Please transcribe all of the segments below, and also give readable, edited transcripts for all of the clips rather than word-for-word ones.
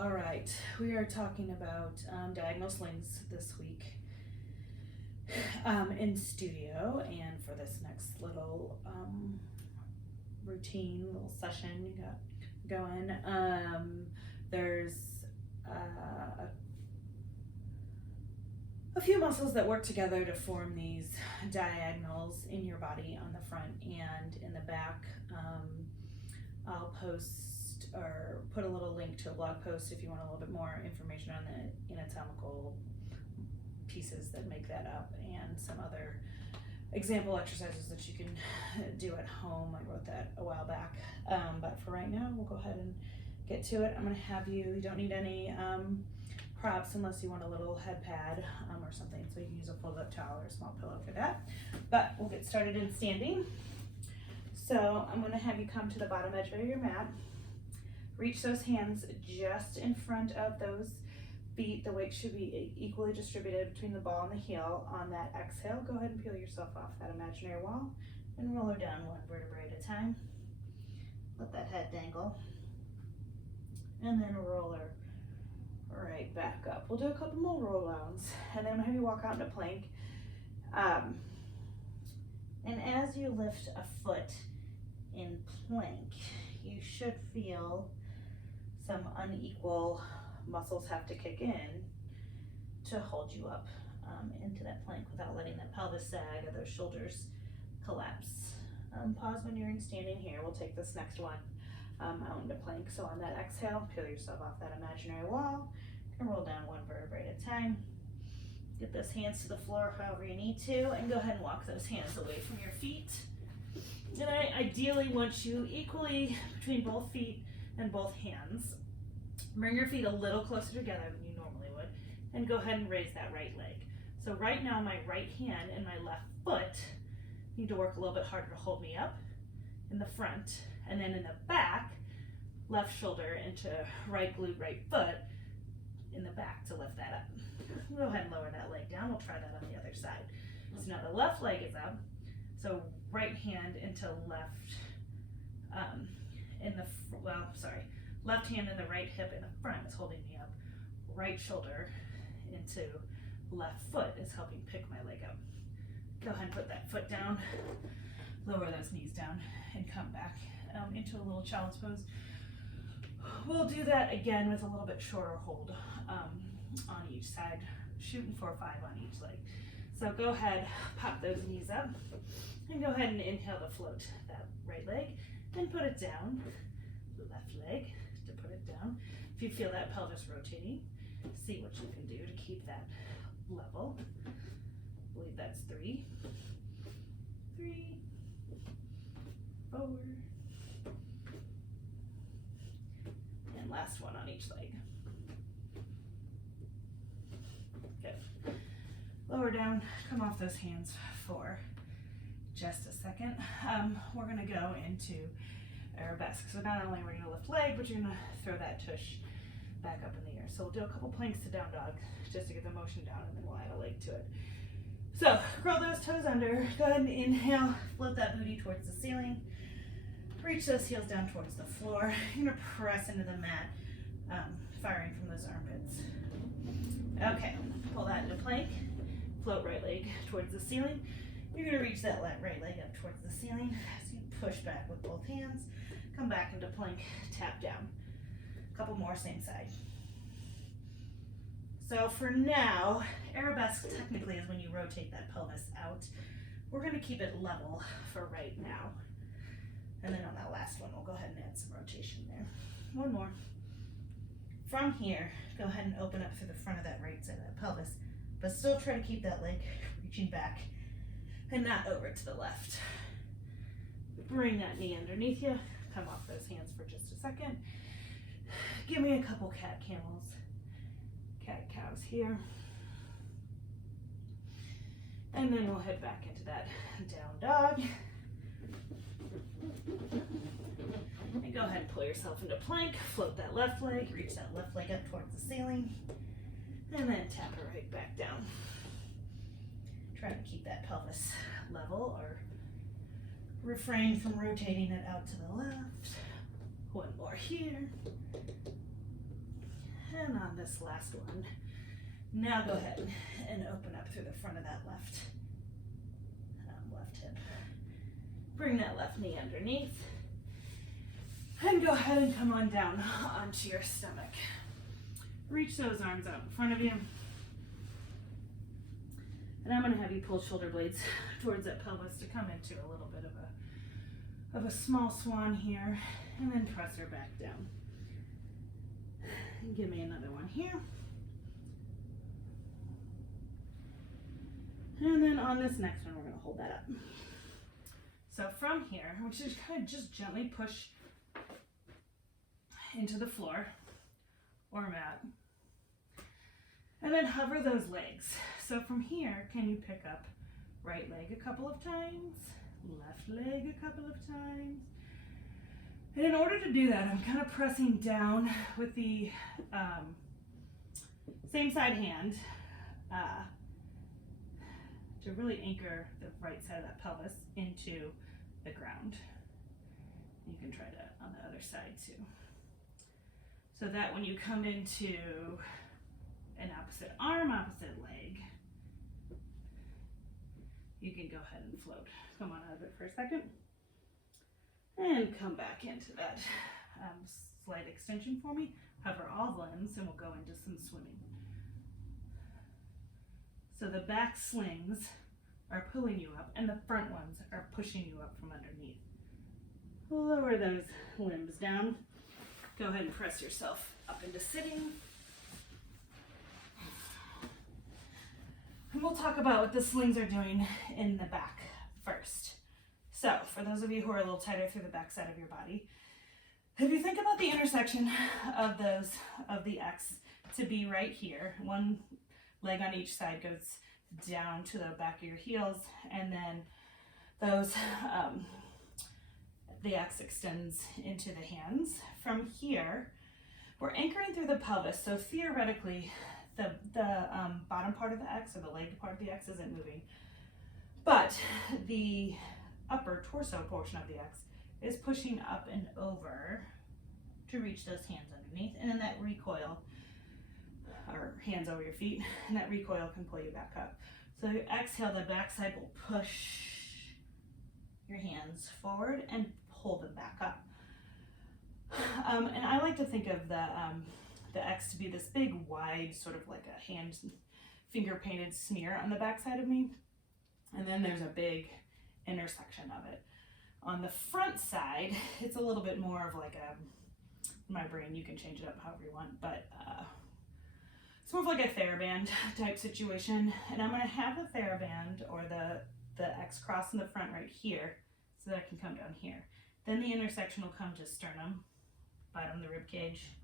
All right, we are talking about diagonal slings this week in studio, and for this next little routine, little session you got going, there's a few muscles that work together to form these diagonals in your body on the front and in the back. I'll post or put a little link to a blog post if you want a little bit more information on the anatomical pieces that make that up and some other example exercises that you can do at home. I wrote that a while back, but for right now we'll go ahead and get to it. I'm going to have you don't need any props unless you want a little head pad or something, so you can use a folded up towel or a small pillow for that, but we'll get started in standing. So I'm going to have you come to the bottom edge of your mat. Reach those hands just in front of those feet. The weight should be equally distributed between the ball and the heel. On that exhale, go ahead and peel yourself off that imaginary wall and roll her down one vertebrae at a time. Let that head dangle. And then roll her right back up. We'll do a couple more roll downs and then I'm going to have you walk out into plank. And as you lift a foot in plank, you should feel some unequal muscles have to kick in to hold you up into that plank without letting that pelvis sag or those shoulders collapse. Pause when you're in standing here. We'll take this next one out into plank. So on that exhale, peel yourself off that imaginary wall and roll down one vertebrae at a time. Get those hands to the floor however you need to, and go ahead and walk those hands away from your feet. And I ideally want you equally between both feet and both hands. Bring your feet a little closer together than you normally would, and go ahead and raise that right leg. So right now my right hand and my left foot need to work a little bit harder to hold me up in the front, and then in the back, left shoulder into right glute, right foot in the back to lift that up. Go ahead and lower that leg down. We'll try that on the other side. So now the left leg is up. So right hand into left, left hand in the right hip in the front is holding me up. Right shoulder into left foot is helping pick my leg up. Go ahead and put that foot down, lower those knees down, and come back into a little child's pose. We'll do that again with a little bit shorter hold on each side, shooting 4 or 5 on each leg. So go ahead, pop those knees up, and go ahead and inhale to float that right leg, and put it down, the left leg to put it down. If you feel that pelvis rotating, see what you can do to keep that level. I believe that's 3, 4, and last one on each leg. Good. Lower down, come off those hands for just a second. We're gonna go into arabesque. So not only are we gonna lift leg, but you're gonna throw that tush back up in the air. So we'll do a couple planks to down dog just to get the motion down, and then we'll add a leg to it. So curl those toes under, go ahead and inhale, float that booty towards the ceiling. Reach those heels down towards the floor. You're gonna press into the mat, firing from those armpits. Okay, pull that into plank. Float right leg towards the ceiling. You're gonna reach that right leg up towards the ceiling as you push back with both hands. Come back into plank, tap down. A couple more, same side. So for now, arabesque technically is when you rotate that pelvis out. We're gonna keep it level for right now. And then on that last one, we'll go ahead and add some rotation there. One more. From here, go ahead and open up through the front of that right side of that pelvis, but still try to keep that leg reaching back and not over to the left. Bring that knee underneath you. Come off those hands for just a second. Give me a couple cat camels, cat cows here. And then we'll head back into that down dog. And go ahead and pull yourself into plank, float that left leg, reach that left leg up towards the ceiling, and then tap it right back down. Try to keep that pelvis level or refrain from rotating it out to the left. One more here. And on this last one, now go ahead and open up through the front of that left hip. Bring that left knee underneath. And go ahead and come on down onto your stomach. Reach those arms out in front of you. And I'm going to have you pull shoulder blades towards that pelvis to come into a little bit of a small swan here. And then press her back down. And give me another one here. And then on this next one, we're going to hold that up. So from here, we're just going to just gently push into the floor or mat. And then hover those legs. So from here, can you pick up right leg a couple of times, left leg a couple of times? And in order to do that, I'm kind of pressing down with the same side hand to really anchor the right side of that pelvis into the ground. You can try that on the other side too. So that when you come into an opposite arm, opposite leg, you can go ahead and float. Come on out of it for a second. And come back into that slight extension for me. Hover all the limbs and we'll go into some swimming. So the back slings are pulling you up and the front ones are pushing you up from underneath. Lower those limbs down. Go ahead and press yourself up into sitting. And we'll talk about what the slings are doing in the back first. So for those of you who are a little tighter through the back side of your body, if you think about the intersection of the X to be right here, one leg on each side goes down to the back of your heels, and then those the X extends into the hands. From here, we're anchoring through the pelvis, so theoretically the bottom part of the X or the leg part of the X isn't moving, but the upper torso portion of the X is pushing up and over to reach those hands underneath, and then that recoil, or hands over your feet, and that recoil can pull you back up. So you exhale, the backside will push your hands forward and pull them back up. And I like to think of the X to be this big, wide, sort of like a hand finger painted smear on the backside of me, and then there's a big intersection of it. On the front side, it's a little bit more of like in my brain, you can change it up however you want, but it's more of like a TheraBand type situation. And I'm gonna have the TheraBand or the X cross in the front right here so that I can come down here. Then the intersection will come to sternum, bottom of the rib cage,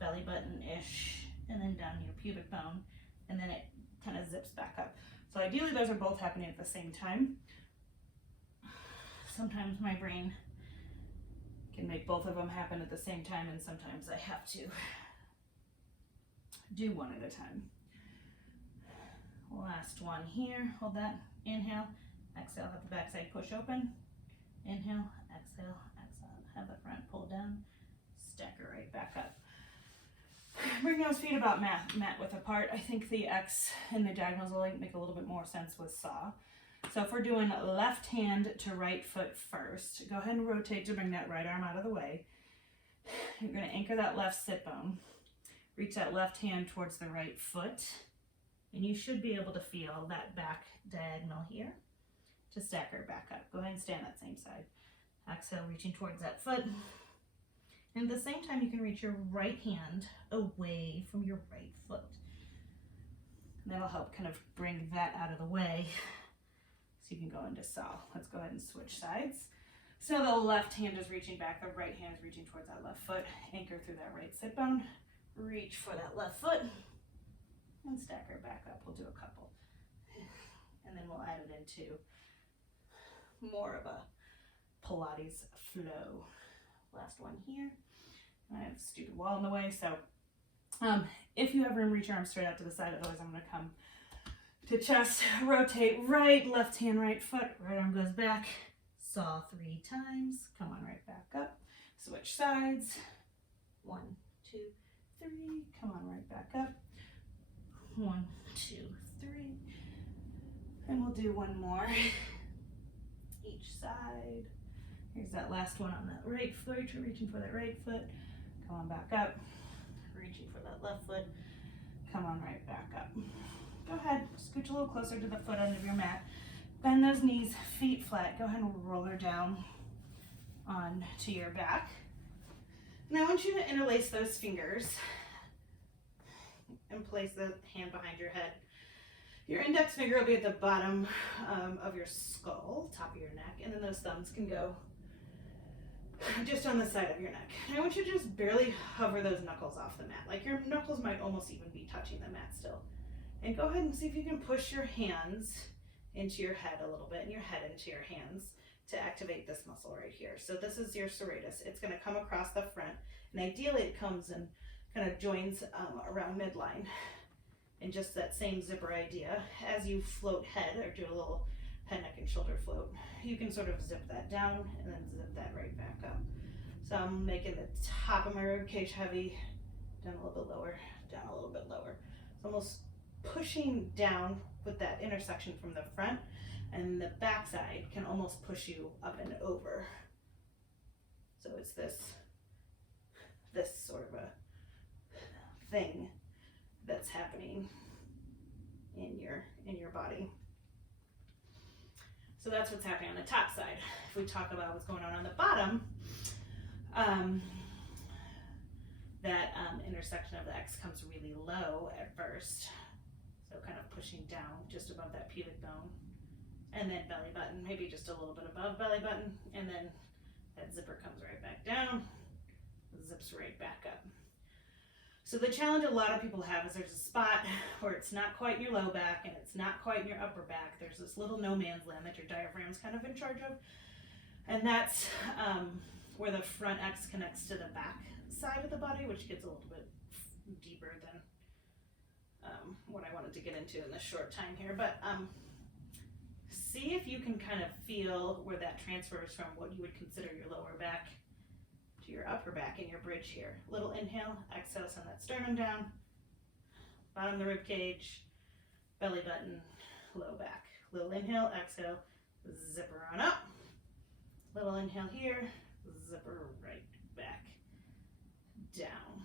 belly button-ish, and then down your pubic bone, and then it kind of zips back up. So ideally those are both happening at the same time. Sometimes my brain can make both of them happen at the same time, and sometimes I have to do one at a time. Last one here, hold that, inhale, exhale, have the backside push open, inhale, exhale, exhale, have the front pull down, stack her right back up. Bring those feet about mat width apart. I think the X and the diagonals will make a little bit more sense with saw. So if we're doing left hand to right foot first, go ahead and rotate to bring that right arm out of the way. You're going to anchor that left sit bone. Reach that left hand towards the right foot, and you should be able to feel that back diagonal here to stack her back up. Go ahead and stand that same side. Exhale, reaching towards that foot. And at the same time, you can reach your right hand away from your right foot. And that'll help kind of bring that out of the way so you can go into saw. Let's go ahead and switch sides. So the left hand is reaching back, the right hand is reaching towards that left foot. Anchor through that right sit bone. Reach for that left foot and stack her back up. We'll do a couple. And then we'll add it into more of a Pilates flow. Last one here. I have a stupid wall in the way, so if you have room, reach your arms straight out to the side. Otherwise, I'm going to come to chest, rotate right, left hand, right foot, right arm goes back, saw 3 times, come on right back up, switch sides, 1, 2, 3. Come on, right back up. 1, 2, 3. And we'll do one more each side. Here's that last one on that right foot. You're reaching for that right foot. Come on back up. Reaching for that left foot. Come on right back up. Go ahead, scooch a little closer to the foot end of your mat. Bend those knees, feet flat. Go ahead and roll her down onto your back. And I want you to interlace those fingers and place the hand behind your head. Your index finger will be at the bottom of your skull, top of your neck, and then those thumbs can go just on the side of your neck. And I want you to just barely hover those knuckles off the mat. Like your knuckles might almost even be touching the mat still. And go ahead and see if you can push your hands into your head a little bit and your head into your hands to activate this muscle right here. So this is your serratus. It's going to come across the front, and ideally it comes and kind of joins around midline. And just that same zipper idea, as you float head or do a little head, neck, and shoulder float, you can sort of zip that down and then zip that right back up. So I'm making the top of my rib cage heavy, down a little bit lower, down a little bit lower. So almost pushing down with that intersection from the front, and the back side can almost push you up and over. So it's this sort of a thing that's happening in your body. So that's what's happening on the top side. If we talk about what's going on the bottom, that intersection of the X comes really low at first. So kind of pushing down just above that pubic bone, and then belly button, maybe just a little bit above belly button, and then that zipper comes right back down, zips right back up. So the challenge a lot of people have is there's a spot where it's not quite in your low back and it's not quite in your upper back. There's this little no man's land that your diaphragm's kind of in charge of, and that's where the front X connects to the back side of the body, which gets a little bit deeper than what I wanted to get into in this short time here. But see if you can kind of feel where that transfers from what you would consider your lower back to your upper back in your bridge here. Little inhale, exhale, send that sternum down, bottom of the rib cage, belly button, low back. Little inhale, exhale, zipper on up. Little inhale here, zipper right back down.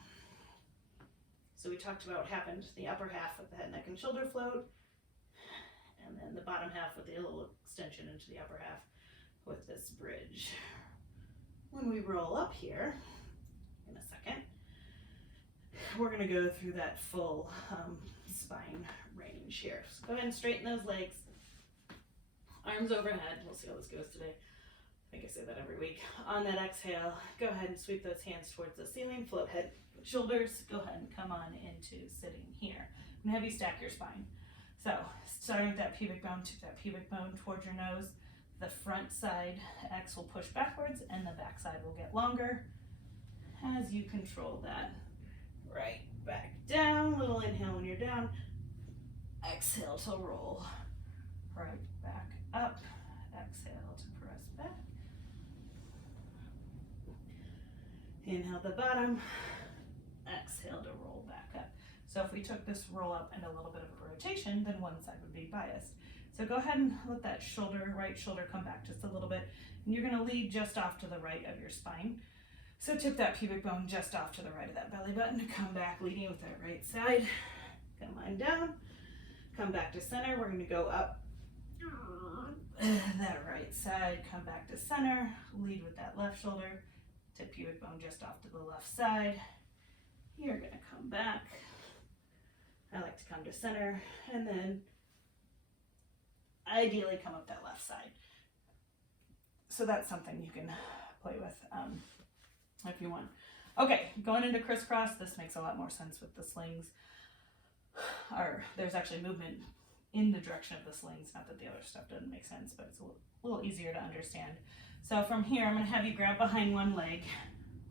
So we talked about what happened the upper half with the head, neck, and shoulder float, and then the bottom half with the little extension into the upper half with this bridge. When we roll up here in a second, we're going to go through that full spine range here. So go ahead and straighten those legs, arms overhead. We'll see how this goes today. I think I say that every week. On that exhale, go ahead and sweep those hands towards the ceiling, float head, shoulders. Go ahead and come on into sitting here. I'm going to have you stack your spine. So starting with that pubic bone, tip that pubic bone towards your nose. The front side X will push backwards and the back side will get longer as you control that. Right back down, little inhale when you're down. Exhale to roll. Right back up. Exhale to press back. Inhale the bottom. Exhale to roll back up. So if we took this roll up and a little bit of a rotation, then one side would be biased. So go ahead and let that shoulder, right shoulder, come back just a little bit. And you're gonna lead just off to the right of your spine. So tip that pubic bone just off to the right of that belly button. Come back, leading with that right side. Come on down. Come back to center. We're gonna go up that right side. Come back to center. Lead with that left shoulder. Tip pubic bone just off to the left side. You're gonna come back. I like to come to center and then ideally come up that left side. So that's something you can play with if you want. Okay, going into crisscross, this makes a lot more sense with the slings. There's actually movement in the direction of the slings, not that the other stuff doesn't make sense, but it's a little easier to understand. So from here, I'm gonna have you grab behind one leg,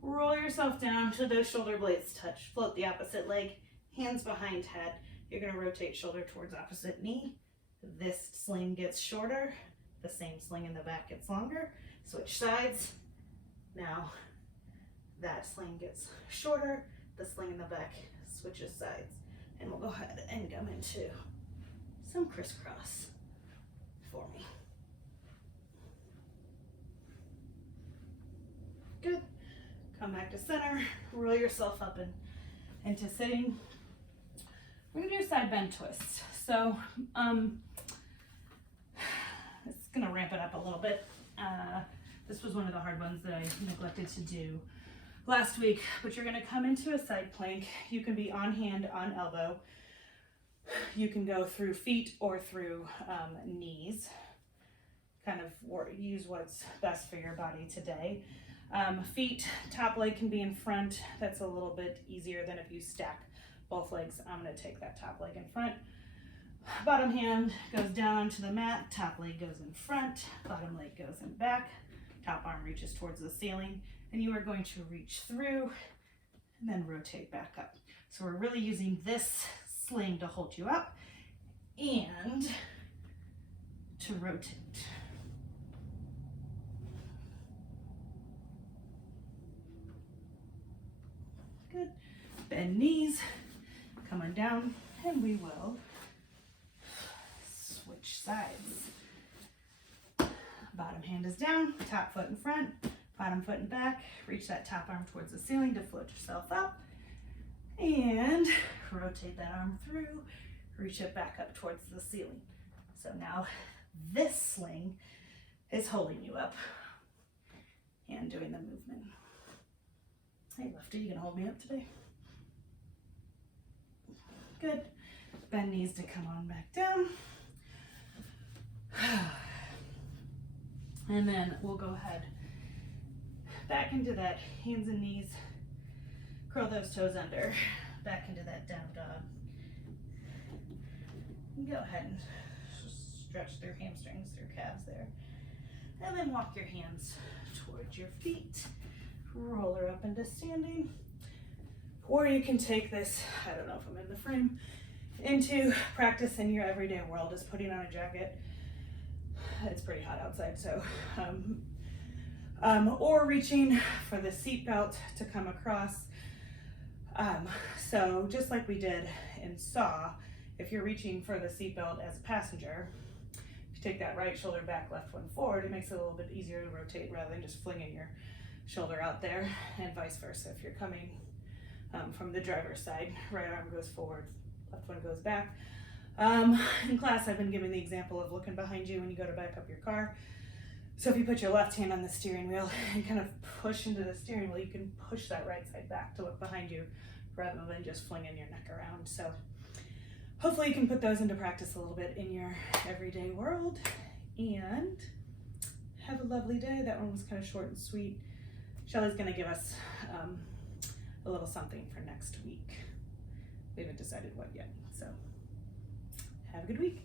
roll yourself down to those shoulder blades touch, float the opposite leg, hands behind head. You're gonna rotate shoulder towards opposite knee. This sling gets shorter, the same sling in the back gets longer. Switch sides. Now that sling gets shorter, the sling in the back switches sides. And we'll go ahead and come into some crisscross for me. Good. Come back to center, roll yourself up into sitting. We're gonna do a side bend twist. So it's gonna ramp it up a little bit. This was one of the hard ones that I neglected to do last week, but you're gonna come into a side plank. You can be on hand, on elbow. You can go through feet or through knees. Kind of use what's best for your body today. Feet, top leg can be in front. That's a little bit easier than if you stack both legs. I'm gonna take that top leg in front. Bottom hand goes down onto the mat, top leg goes in front, bottom leg goes in back, top arm reaches towards the ceiling, and you are going to reach through and then rotate back up. So we're really using this sling to hold you up and to rotate. Good. Bend knees, come on down, and we will switch sides. Bottom hand is down, top foot in front, bottom foot in back. Reach that top arm towards the ceiling to float yourself up. And rotate that arm through, reach it back up towards the ceiling. So now this sling is holding you up and doing the movement. Hey Lefty, you gonna hold me up today? Good. Bend knees to come on back down. And then we'll go ahead back into that hands and knees. Curl those toes under. Back into that down dog. And go ahead and stretch through hamstrings, through calves there. And then walk your hands towards your feet. Roll her up into standing. Or you can take this, I don't know if I'm in the frame, into practice in your everyday world, just putting on a jacket. It's pretty hot outside, so or reaching for the seat belt to come across. So just like we did in Saw, if you're reaching for the seat belt as a passenger, if you take that right shoulder back, left one forward, it makes it a little bit easier to rotate rather than just flinging your shoulder out there, and vice versa. If you're coming from the driver's side, right arm goes forward, left one goes back. In class, I've been giving the example of looking behind you when you go to back up your car. So if you put your left hand on the steering wheel and kind of push into the steering wheel, you can push that right side back to look behind you rather than just flinging your neck around. So hopefully you can put those into practice a little bit in your everyday world, and have a lovely day. That one was kind of short and sweet. Shelly's gonna give us a little something for next week. We haven't decided what yet, so have a good week.